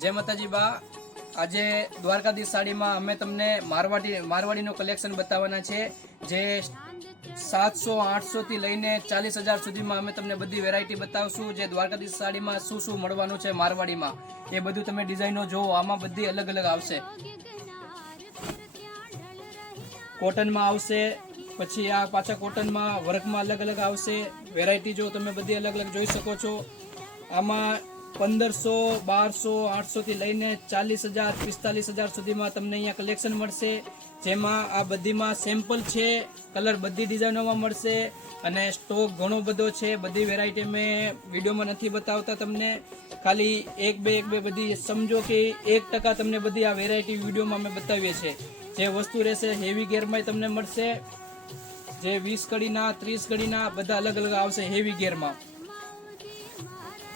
जय माताजी बा। आज द्वारकाधीश साड़ी में अमे तमने मारवाड़ी कलेक्शन बतावाना छे जे 700-800 थी लईने 40,000 सुधी में अमे तमने बधी वेरायटी बतावशुं। जे द्वारकाधीश साड़ी में शुं मळवानुं छे मारवाड़ी में ए बधुं तमे डिजाइनो जोवो। आमां बधी अलग अलग आवशे। कॉटन में आवशे, पछी आ पाछा कॉटन में वर्क में अलग अलग आवशे। वेरायटी जो तमे बधी अलग अलग जोई शको छो। आमां 1500, 1200, 800 थी लईने 40,000, 45,000 सुधी में तमने अहींया कलेक्शन मळशे। जेमां आ बधी में सेम्पल छे, कलर बधी डिजाइनों में मळशे अने स्टॉक घणो बधो छे। बधी वेरायटी में विडियो में नथी बतावता तमने, खाली एक बे बधी समझो कि 1% तमने बधी आ वेरायटी विडियो में अमे बतावीए छे। जे वस्तु रहेशे हेवी गेर में तमने मळशे, जे 20 कड़ीना 30 कड़ीना बधा अलग अलग आवशे। हेवी गेर में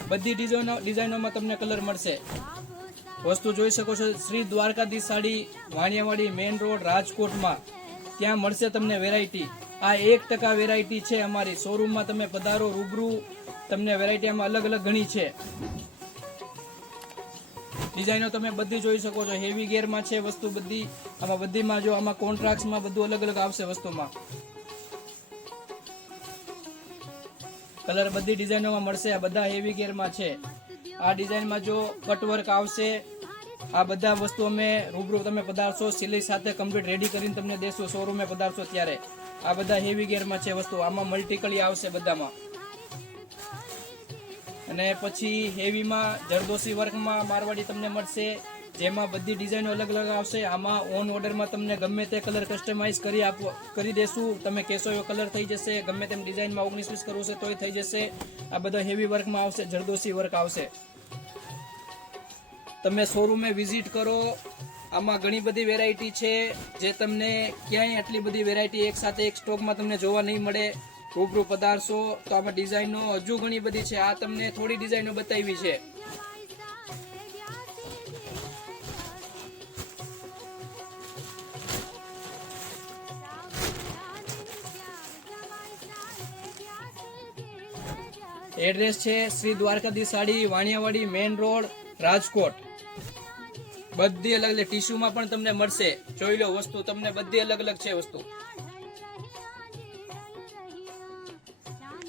बधी डिजाइनों में तमने कलर मळशे। वस्तु जोई शको छो। श्री द्वारकाधीश साड़ी वाणियावाड़ी मेन रोड राजकोट में त्यां मळशे तमने वेरायटी। आ 1% वेरायटी छे अमारी शोरूम में। तमे पधारो रूबरू, तमने वेरायटी आमां अलग अलग घणी छे। डिजाइनो तमे बधी जोई शको छो। हेवी गेर में छे वस्तु बधी। आमां बधी में जो आमां कॉन्ट्राक्ट्स में बधुं अलग अलग आवशे वस्तु में। कलर बधी डिजाइनों में मळशे। आ बधा हेवी गेर में छे। आ डिजाइन में जो कटवर्क आवशे। आ बधा वस्तु में रूबरू तमे पधारशो, सिलाई साथे कम्प्लीट रेडी करीने तमने देशो शोरूम में पधारशो त्यारे। आ बधा हेवी गेर में छे वस्तु। आमां मल्टी कली आवशे बधामां। अने पछी हेवी में जरदोशी वर्क में मारवाड़ी तमने मळशे। जेमां बधी डिजाइनो अलग अलग आवशे। आमां ऑन ऑर्डर में तमने गमे ते कलर कस्टमाइज करी देशुं। तमे कहेशो एवो कलर थई जशे। गमे तेम डिजाइन में 19-20 करवुं छे तोय थई जशे। आ बधा हेवी वर्क में आवशे, जरदोशी वर्क आवशे। तमे शोरूम में विजिट करो। आमां घणी बधी वेरायटी छे जे तमने क्यांय आटली बधी वेरायटी एक साथे एक स्टॉक में तमने जोवा नहीं मळे। रूबरू पधारशो तो आमां डिजाइनो हजू घणी बधी छे। आ तमने थोड़ी डिजाइनो बतावी छे। एड्रेस छे श्री द्वारकाधीश साड़ी वाणियावाड़ी मेन रोड राजकोट। बधी अलग अलग टीश्यू में पण तमने मळशे। जोई लो वस्तु तमने बधी अलग अलग छे वस्तु।